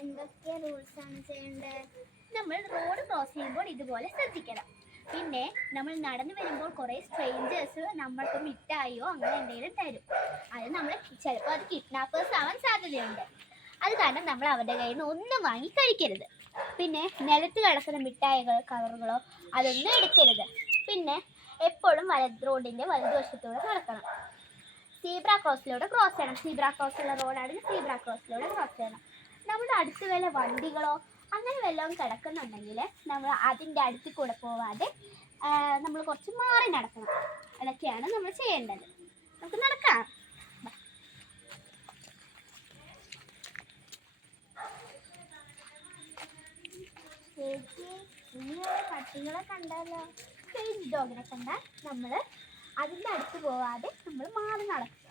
എന്തൊക്കെ റൂൾസ് ആണ് ചെയ്യേണ്ടത്? നമ്മൾ റോഡ് ക്രോസ് ചെയ്യുമ്പോൾ ഇതുപോലെ ശ്രദ്ധിക്കണം. പിന്നെ നമ്മൾ നടന്നു വരുമ്പോൾ കുറേ സ്ട്രേഞ്ചേഴ്സ് നമ്മൾക്ക് മിഠായിയോ അങ്ങനെ എന്തെങ്കിലും തരും. അത് നമ്മൾ ചിലപ്പോൾ അത് കിഡ്നാപ്പേഴ്സ് ആവാൻ സാധ്യതയുണ്ട്. അത് കാരണം നമ്മൾ അവരുടെ കയ്യിൽ നിന്ന് ഒന്നും വാങ്ങി കഴിക്കരുത്. പിന്നെ നിലത്ത് കിടക്കുന്ന മിഠായികൾ കവറുകളോ അതൊന്നും എടുക്കരുത്. പിന്നെ എപ്പോഴും റോഡിൻ്റെ വലതുവശത്തൂടെ നടക്കണം. സീബ്ര ക്രോസിലൂടെ ക്രോസ് ചെയ്യണം. സീബ്ര ക്രോസ് ഉള്ള റോഡാണെങ്കിൽ സീബ്ര ക്രോസിലൂടെ ക്രോസ് ചെയ്യണം. നമ്മുടെ അടുത്ത് വല്ല വണ്ടികളോ അങ്ങനെ വല്ലതും കിടക്കുന്നുണ്ടെങ്കിൽ നമ്മൾ അതിൻ്റെ അടുത്ത് കൂടെ പോവാതെ നമ്മൾ കുറച്ച് മാറി നടക്കണം. അതൊക്കെയാണ് നമ്മൾ ചെയ്യേണ്ടത്. നമുക്ക് നടക്കാം. ചേച്ചി ഇനി പട്ടികളെ കണ്ടല്ലോ. സ്ട്രേഞ്ച് ഡോഗിനെ കണ്ടാൽ നമ്മൾ അതിൻ്റെ അടുത്ത് പോവാതെ നമ്മൾ മാറി നടക്കും.